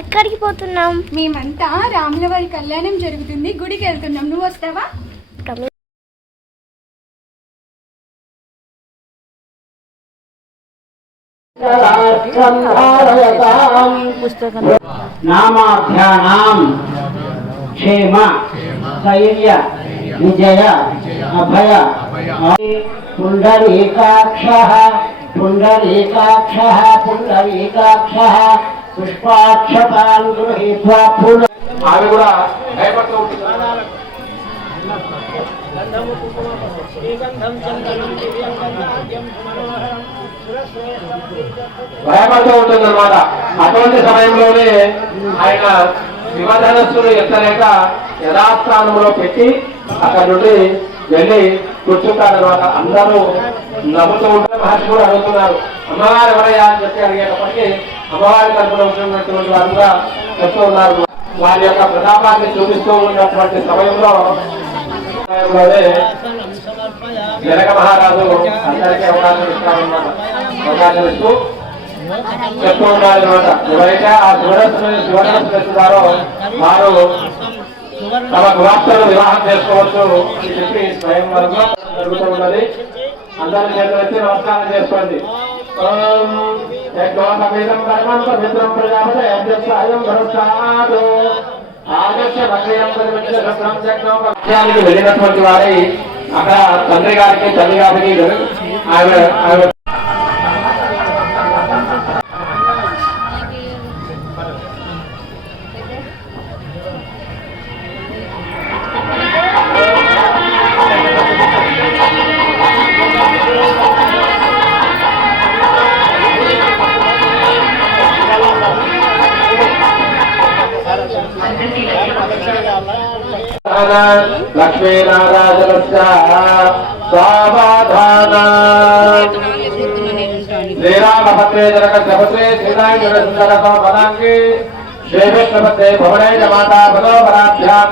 ఎక్కడికి పోతున్నాం? మేమంతా రాముల వారి కళ్యాణం జరుగుతుంది, గుడికి వెళ్తున్నాం. నువ్వు వస్తావా? నామాభ్యానాం క్షేమ ధైర్య విజయ అభయ పుండరీకాక్షః పుండరీకాక్షః పుండరీకాక్షః పుష్పాక్షతాన్ గృహీత్వా పూల. ఆమె కూడా భయపడుతూ ఉంటుంది. భయపడుతూ ఉంటుంది అనమాట. అటువంటి సమయంలోనే ఆయన శివధనస్సును ఎత్తలేక యథాస్థానంలో పెట్టి అక్కడ నుండి వెళ్ళి కూర్చుంటారనమాట. అందరూ నవ్వుతూ ఉంటే మహర్షి కూడా అడుగుతున్నారు, అమ్మవారు ఎవరయ్యా అని చెప్పి అడిగేటప్పటికీ అమ్మవారి తరపున ఉంటున్నటువంటి వారుగా చెప్తూ ఉన్నారు. వారి యొక్క ప్రతాపాన్ని చూపిస్తూ ఉన్నటువంటి సమయంలో జనక మహారాజు అందరికీ అవకాశం ఇస్తారన్నమాట. అవకాశం ఇస్తూ చెప్తూ ఉన్నారు అనమాట. ఎవరైతే ఆ శివధనస్సును ఎత్తుతారో వారు తమ కుమార్తెను వివాహం చేసుకోవచ్చు అని చెప్పి స్వయంవరంగా జరుగుతూ ఉన్నది. అందరి చేతులు వచ్చి నమస్కారం చేసుకోండి. వెళ్ళినటువంటి వారి అక్కడ తండ్రి గారికి తల్లి గారికి ఆవిడ లక్ష్మీనారాయణస్య స్వావధాన శ్రీరామభద్రే జనక శపత్రే శ్రీనారాయణ సుందర పదాంగి శ్రీవిష్ణుభద్రే భవనే మాతా పదోపరాభ్యాం